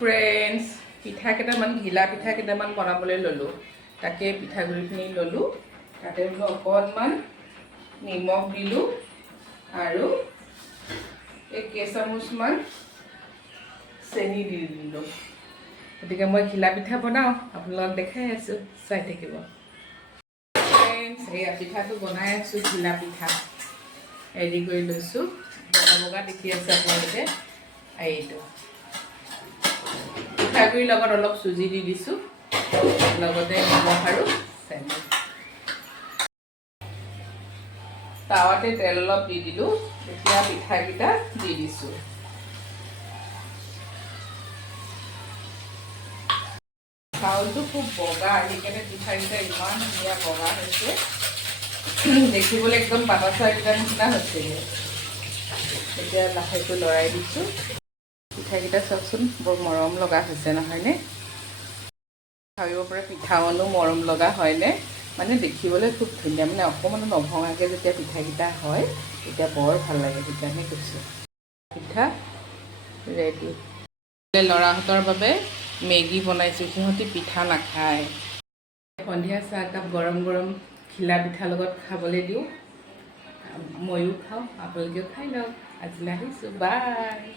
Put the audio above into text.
Friends, পিঠা কেইটামান ঘিলা পিঠা কেইটামান বনাবলৈ ল'লোঁ। তাকে পিঠাগুড়িখিনি ল'লোঁ, তাতে বোলো অকণমান নিমখ দিলোঁ আৰু কেইচামুচমান চেনি দি দিলোঁ। গতিকে মই ঘিলা পিঠা বনাওঁ, আপোনালোকক দেখাই আছোঁ, চাই থাকিব। ফ্ৰেণ্ডছ, এয়া পিঠাটো বনাই আছোঁ। ঘিলা পিঠা ৰেডি কৰি লৈছোঁ। বগা বগা দেখি আছে আপোনালোকে। এইটো পিঠাগুড়িৰ লগত অলপ চুজি দি দিছোঁ, লগতে নিমখ আৰু চেনি। টাৱাতে তেল অলপ দি দিলোঁ। এতিয়া পিঠাকেইটা দি দিছোঁ। চাউলটো খুব বগা, সেইকাৰণে পিঠাকেইটা ইমান ধুনীয়া বগা হৈছে। দেখিবলৈ একদম পাতা চাউল কেইটাৰ নিচিনা হৈছেগৈ। এতিয়া লাহেকৈ লৰাই দিছোঁ। পিঠাকেইটা চাওকচোন, বৰ মৰম লগা হৈছে নহয়নে? ভাবিব পাৰে পিঠাওনো মৰম লগা হয়নে? মানে দেখিবলৈ খুব ধুনীয়া, মানে অকণমানো নভঙাকৈ যেতিয়া পিঠাকেইটা হয় তেতিয়া বৰ ভাল লাগে, সেইকাৰণে কৈছোঁ। পিঠা ৰেডি। ল'ৰাহঁতৰ বাবে মেগী বনাইছোঁ, সিহঁতি পিঠা নাখায়। সন্ধিয়া চাহকাপ গৰম গৰম ঘিলা পিঠাৰ লগত খাবলৈ দিওঁ। ময়ো খাওঁ, আপোনালোকেও খাই লওক। আজিলৈ আহিছোঁ, বাই।